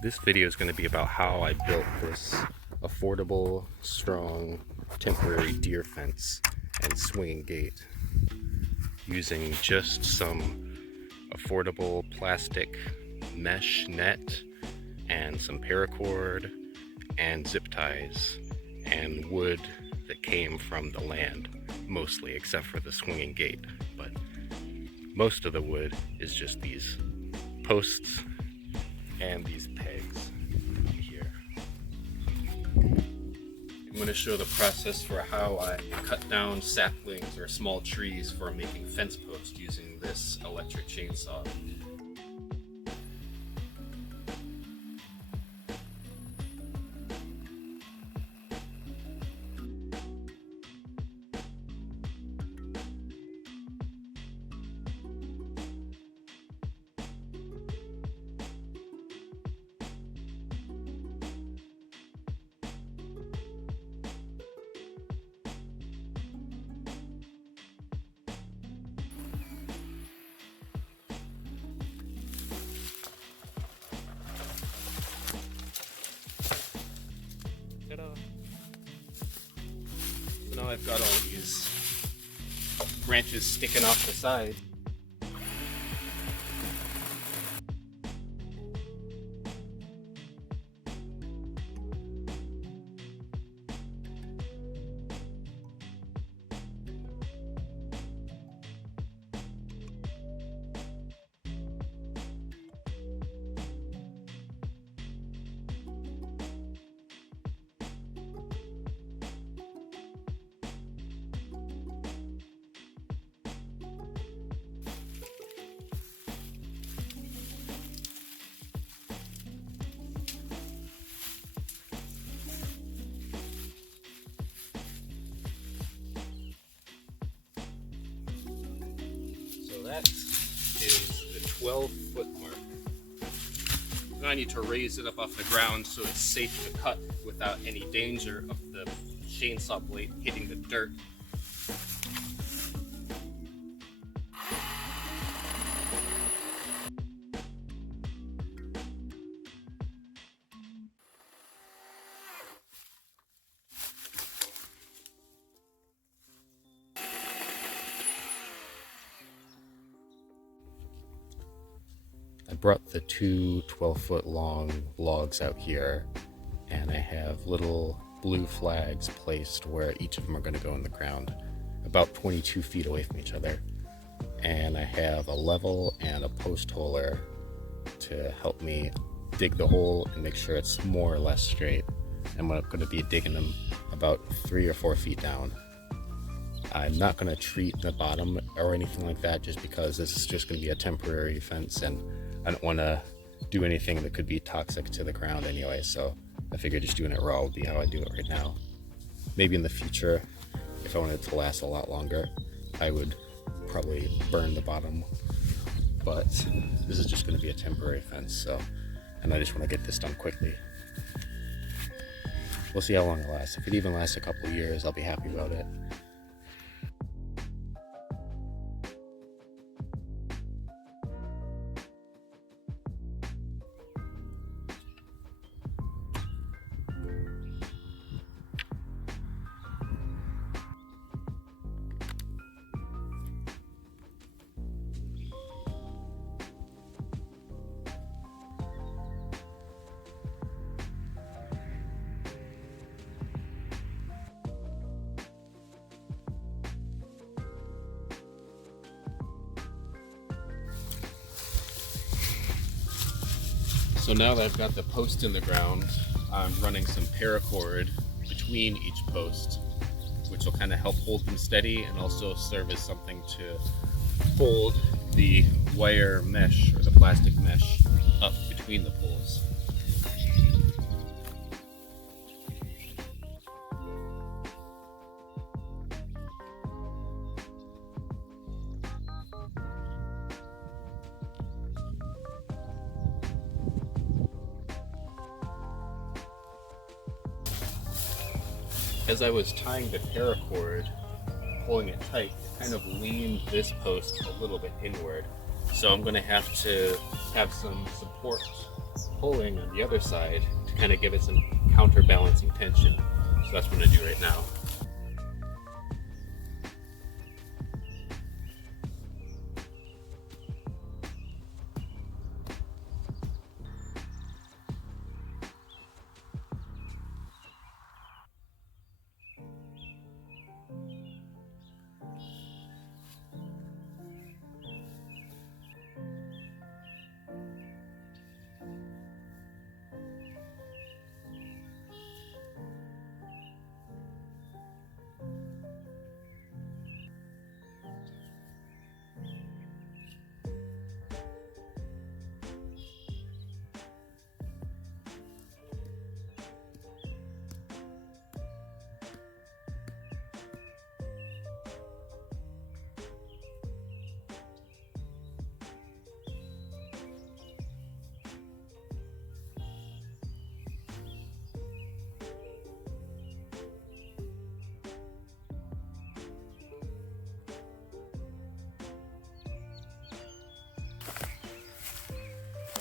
This video is going to be about how I built this affordable, strong, temporary deer fence and swinging gate using just some affordable plastic mesh net and some paracord and zip ties and wood that came from the land, mostly, except for the swinging gate. But most of the wood is just these posts and these pegs here. I'm going to show the process for how I cut down saplings or small trees for making fence posts using this electric chainsaw. So now I've got all these branches sticking off the side. That is the 12-foot mark. Now I need to raise it up off the ground so it's safe to cut without any danger of the chainsaw blade hitting the dirt. I brought the two 12-foot long logs out here, and I have little blue flags placed where each of them are going to go in the ground, about 22 feet away from each other. And I have a level and a post holer to help me dig the hole and make sure it's more or less straight. I'm going to be digging them about 3 or 4 feet down. I'm not going to treat the bottom or anything like that, just because this is just going to be a temporary fence and I don't want to do anything that could be toxic to the ground anyway, so I figured just doing it raw would be how I do it right now. Maybe in the future, if I wanted it to last a lot longer, I would probably burn the bottom, but this is just going to be a temporary fence, and I just want to get this done quickly. We'll see how long it lasts. If it even lasts a couple of years, I'll be happy about it. So now that I've got the post in the ground, I'm running some paracord between each post, which will kind of help hold them steady and also serve as something to hold the wire mesh or the plastic mesh up between the poles. As I was tying the paracord, pulling it tight, it kind of leaned this post a little bit inward. So I'm going to have some support pulling on the other side to kind of give it some counterbalancing tension. So that's what I'm going to do right now.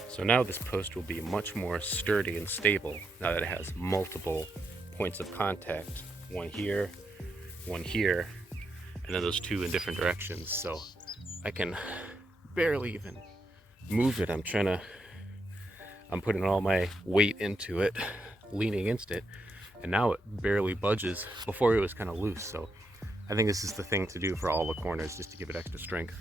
So now this post will be much more sturdy and stable now that it has multiple points of contact. One here, and then those two in different directions. So I can barely even move it. I'm putting all my weight into it, leaning against it, and now it barely budges. Before it was kind of loose. So I think this is the thing to do for all the corners, just to give it extra strength.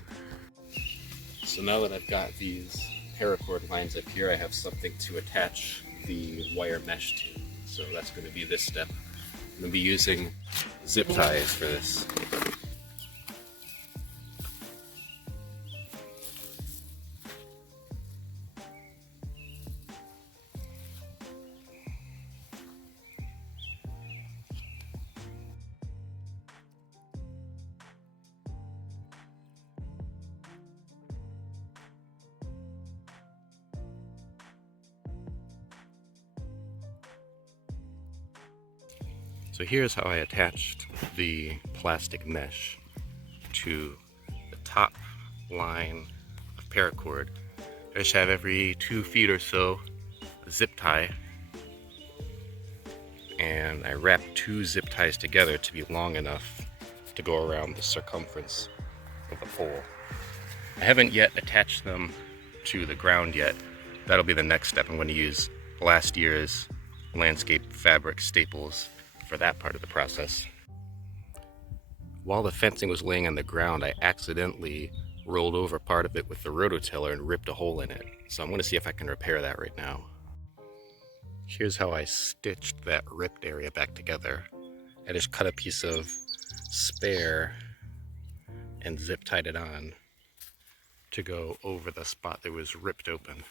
So now that I've got these paracord lines up here, I have something to attach the wire mesh to. So that's going to be this step. I'm going to be using zip ties for this. So here's how I attached the plastic mesh to the top line of paracord. I just have every 2 feet or so a zip tie, and I wrap 2 zip ties together to be long enough to go around the circumference of the pole. I haven't yet attached them to the ground yet. That'll be the next step. I'm going to use last year's landscape fabric staples for that part of the process. While the fencing was laying on the ground, I accidentally rolled over part of it with the rototiller and ripped a hole in it. So I'm going to see if I can repair that right now. Here's how I stitched that ripped area back together. I just cut a piece of spare and zip tied it on to go over the spot that was ripped open.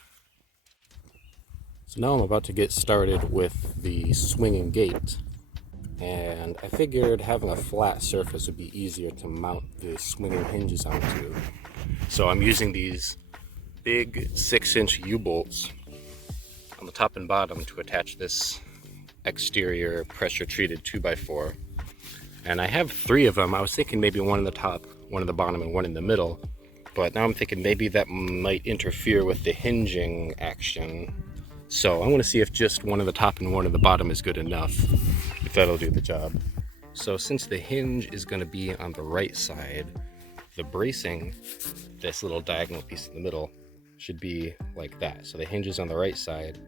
So now I'm about to get started with the swinging gate. And I figured having a flat surface would be easier to mount the swinging hinges onto. So I'm using these big 6-inch U-bolts on the top and bottom to attach this exterior pressure treated 2x4. And I have 3 of them. I was thinking maybe one in the top, one in the bottom, and one in the middle. But now I'm thinking maybe that might interfere with the hinging action. So I'm going to see if just one at the top and one at the bottom is good enough, if that'll do the job. So since the hinge is going to be on the right side, the bracing, this little diagonal piece in the middle, should be like that. So the hinge is on the right side,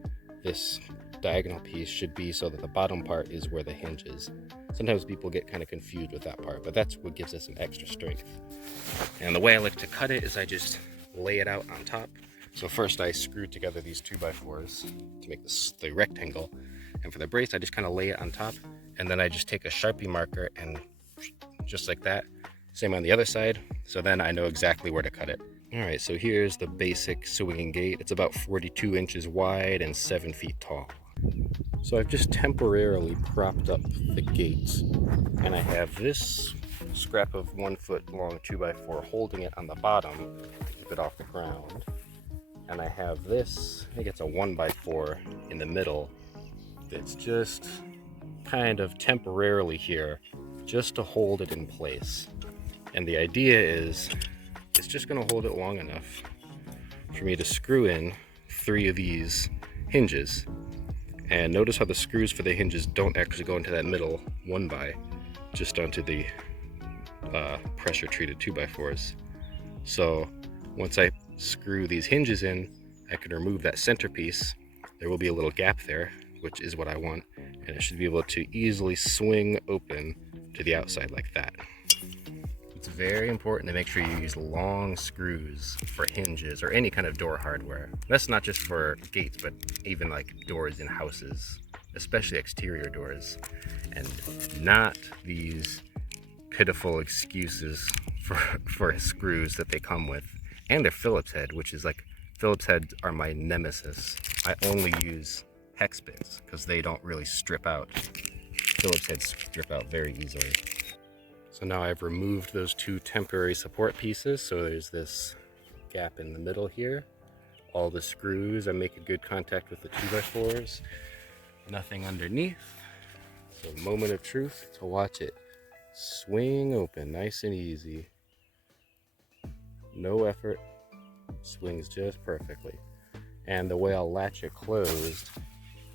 this diagonal piece should be so that the bottom part is where the hinge is. Sometimes people get kind of confused with that part, but that's what gives it some extra strength. And the way I like to cut it is I just lay it out on top. So first I screwed together these 2x4s to make this the rectangle, and for the brace I just kind of lay it on top, and then I just take a Sharpie marker and just like that, same on the other side, so then I know exactly where to cut it. Alright, so here's the basic swinging gate. It's about 42 inches wide and 7 feet tall. So I've just temporarily propped up the gate, and I have this scrap of 1 foot long 2x4 holding it on the bottom to keep it off the ground. And I have this, I think it's a 1x4 in the middle, that's just kind of temporarily here, just to hold it in place. And the idea is, it's just gonna hold it long enough for me to screw in 3 of these hinges. And notice how the screws for the hinges don't actually go into that middle 1x, just onto the pressure treated 2x4s. So once I screw these hinges in, I can remove that centerpiece. There will be a little gap there, which is what I want, and it should be able to easily swing open to the outside like that. It's very important to make sure you use long screws for hinges or any kind of door hardware. That's not just for gates, but even like doors in houses, especially exterior doors, and not these pitiful excuses for screws that they come with, and their Phillips head, which is like, Phillips heads are my nemesis. I only use hex bits because they don't really strip out. Phillips heads strip out very easily. So now I've removed those 2 temporary support pieces, so there's this gap in the middle here. All the screws, I'm making good contact with the 2x4s. Nothing underneath. So moment of truth to watch it swing open, nice and easy. No effort, swings just perfectly. And the way I'll latch it closed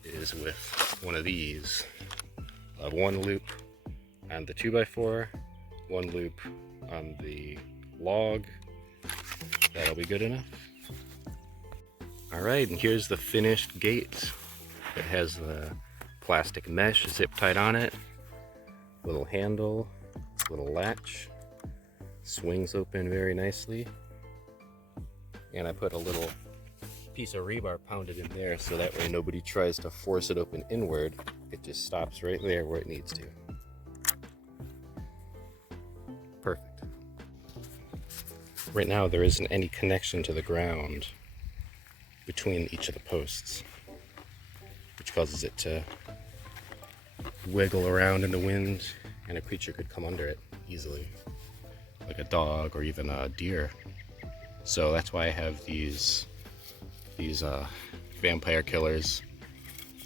is with one of these. I'll have 1 loop on the 2x4, 1 loop on the log. That'll be good enough. Alright, and here's the finished gate. It has the plastic mesh zip tied on it, little handle, little latch, swings open very nicely, and I put a little piece of rebar pounded in there so that way nobody tries to force it open inward. It just stops right there where it needs to. Perfect. Right now there isn't any connection to the ground between each of the posts, which causes it to wiggle around in the wind, and a creature could come under it easily, like a dog or even a deer. So that's why I have these vampire killers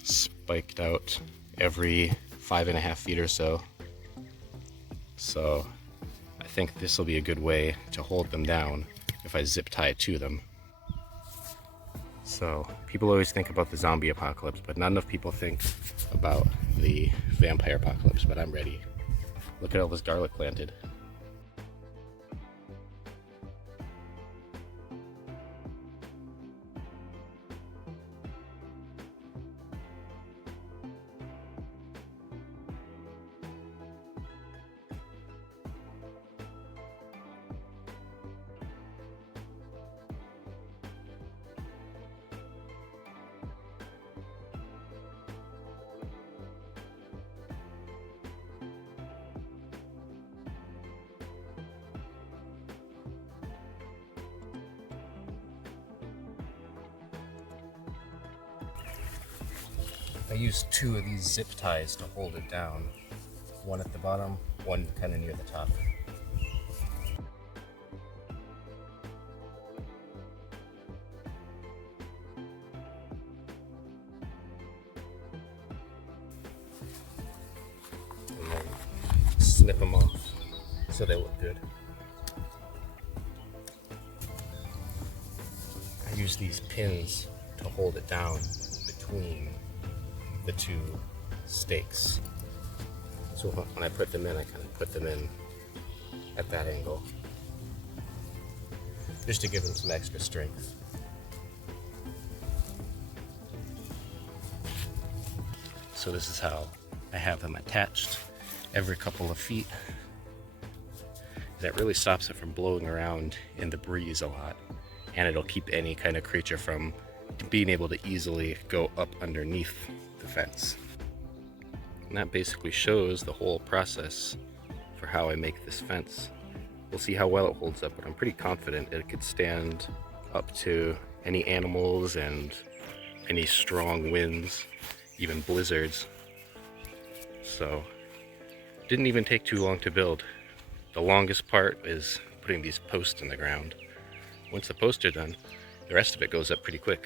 spiked out every 5.5 feet or so. So I think this will be a good way to hold them down if I zip tie it to them. So people always think about the zombie apocalypse, but not enough people think about the vampire apocalypse, but I'm ready. Look at all this garlic planted. I used 2 of these zip ties to hold it down. One at the bottom, one kind of near the top. And then snip them off so they look good. I use these pins to hold it down between the 2 stakes. So when I put them in, I kind of put them in at that angle, just to give them some extra strength. So this is how I have them attached every couple of feet. That really stops it from blowing around in the breeze a lot, and it'll keep any kind of creature from being able to easily go up underneath the fence. And that basically shows the whole process for how I make this fence. We'll see how well it holds up, but I'm pretty confident it could stand up to any animals and any strong winds, even blizzards. So didn't even take too long to build. The longest part is putting these posts in the ground. Once the posts are done, the rest of it goes up pretty quick.